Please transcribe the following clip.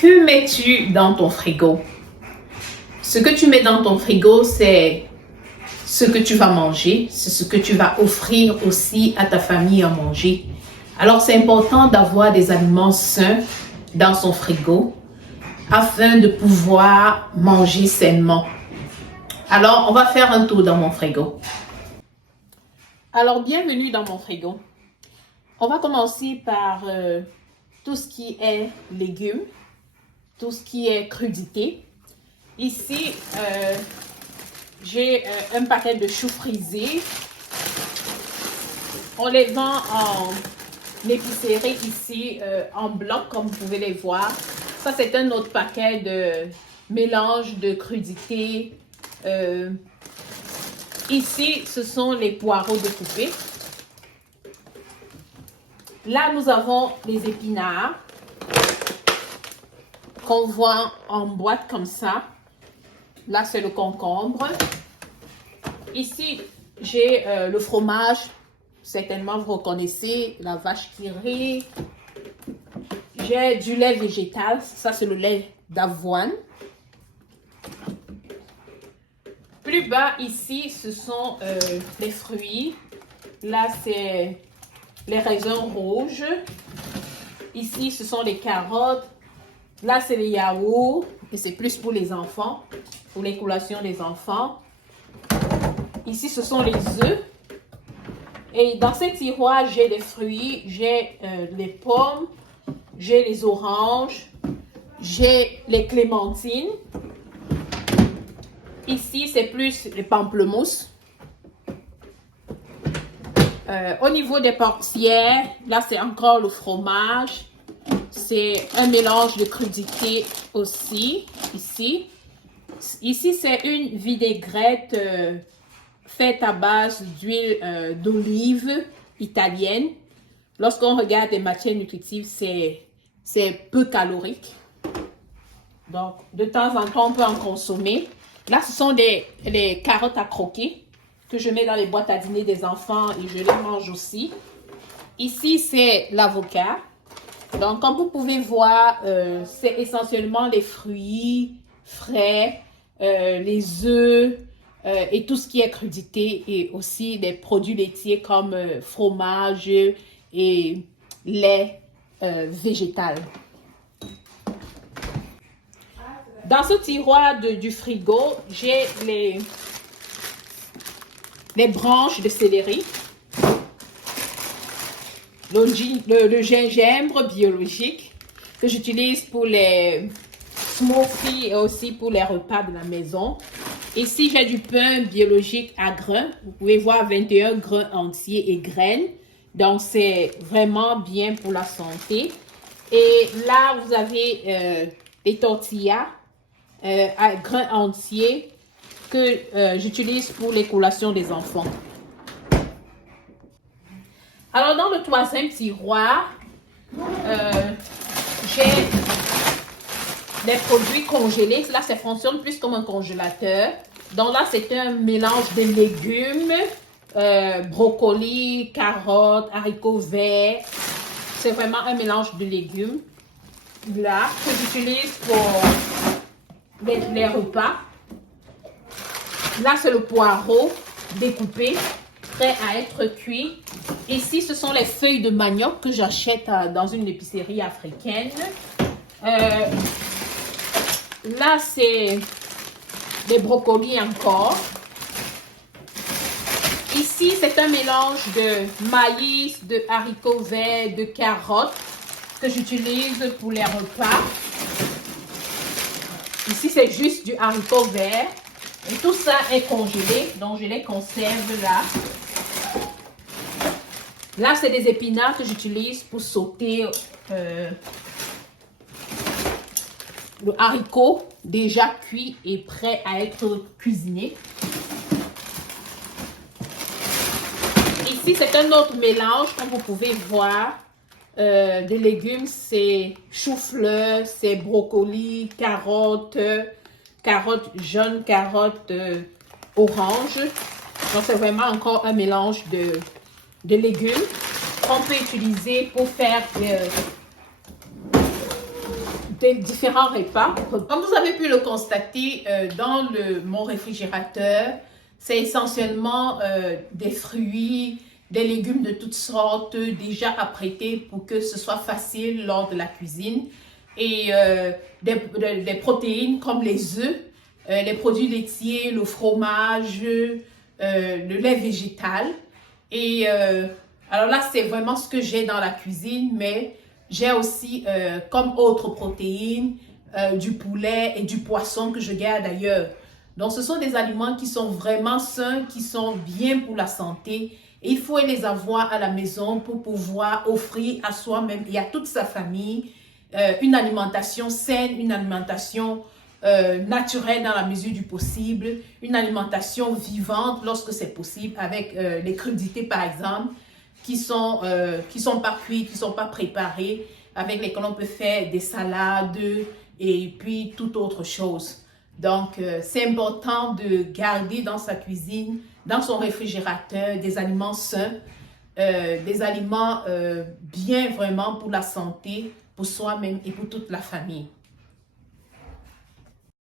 Que mets-tu dans ton frigo? Ce que tu mets dans ton frigo, c'est ce que tu vas manger, c'est ce que tu vas offrir aussi à ta famille à manger. Alors, c'est important d'avoir des aliments sains dans son frigo afin de pouvoir manger sainement. Alors, on va faire un tour dans mon frigo. Alors, bienvenue dans mon frigo. On va commencer par tout ce qui est légumes, tout ce qui est crudité. Ici, j'ai un paquet de choux frisés. On les vend en épicerie ici, en bloc, comme vous pouvez les voir. Ça, c'est un autre paquet de mélange de crudités. Ici, ce sont les poireaux découpés. Là, nous avons les épinards qu'on voit en boîte comme ça. Là, c'est le concombre. Ici, j'ai le fromage. Certainement, vous reconnaissez la vache qui rit. J'ai du lait végétal. Ça, c'est le lait d'avoine. Plus bas, ici, ce sont les fruits. Là, c'est les raisins rouges. Ici, ce sont les carottes. Là, c'est les yaourts. Et c'est plus pour les enfants, pour les collations des enfants. Ici, ce sont les œufs. Et dans ces tiroirs, j'ai les fruits, j'ai les pommes, j'ai les oranges, j'ai les clémentines. Ici, c'est plus les pamplemousses. Au niveau des portières, là, c'est encore le fromage. C'est un mélange de crudités aussi, ici. Ici, c'est une vinaigrette faite à base d'huile d'olive italienne. Lorsqu'on regarde les matières nutritives, c'est peu calorique. Donc, de temps en temps, on peut en consommer. Là, ce sont les carottes à croquer que je mets dans les boîtes à dîner des enfants et je les mange aussi. Ici, c'est l'avocat. Donc, comme vous pouvez voir, c'est essentiellement les fruits frais, les œufs et tout ce qui est crudité et aussi des produits laitiers comme fromage et lait végétal. Dans ce tiroir du frigo, j'ai les branches de céleri, le gingembre biologique que j'utilise pour les smoothies et aussi pour les repas de la maison. Ici, j'ai du pain biologique à grains. Vous pouvez voir 21 grains entiers et graines. Donc, c'est vraiment bien pour la santé. Et là, vous avez les tortillas à grains entiers que j'utilise pour les collations des enfants. Alors, dans le troisième tiroir, j'ai des produits congelés. Là, ça fonctionne plus comme un congélateur. Donc là, c'est un mélange de légumes, brocolis, carottes, haricots verts. C'est vraiment un mélange de légumes. Là, que j'utilise pour les repas. Là, c'est le poireau découpé, prêt à être cuit. Ici, ce sont les feuilles de manioc que j'achète dans une épicerie africaine. Là, c'est des brocolis encore. Ici, c'est un mélange de maïs, de haricots verts, de carottes que j'utilise pour les repas. Ici, c'est juste du haricot vert. Et tout ça est congelé, donc je les conserve là. Là, c'est des épinards que j'utilise pour sauter le haricot déjà cuit et prêt à être cuisiné. Ici, c'est un autre mélange, comme vous pouvez voir, des légumes. C'est chou-fleur, c'est brocoli, carottes, carottes jaunes, carottes oranges. Donc, c'est vraiment encore un mélange de légumes qu'on peut utiliser pour faire des différents repas. Comme vous avez pu le constater, dans mon réfrigérateur, c'est essentiellement des fruits, des légumes de toutes sortes déjà apprêtés pour que ce soit facile lors de la cuisine. Et des protéines comme les œufs, les produits laitiers, le fromage, le lait végétal. Et alors là, c'est vraiment ce que j'ai dans la cuisine, mais j'ai aussi comme autres protéines du poulet et du poisson que je garde ailleurs. Donc, ce sont des aliments qui sont vraiment sains, qui sont bien pour la santé. Et il faut les avoir à la maison pour pouvoir offrir à soi-même et à toute sa famille une alimentation saine, une alimentation naturelle dans la mesure du possible, une alimentation vivante lorsque c'est possible, avec les crudités par exemple, qui sont pas cuites, qui sont pas préparées, avec lesquelles on peut faire des salades et puis toute autre chose. Donc, c'est important de garder dans sa cuisine, dans son réfrigérateur, des aliments sains, des aliments bien vraiment pour la santé, pour soi-même et pour toute la famille.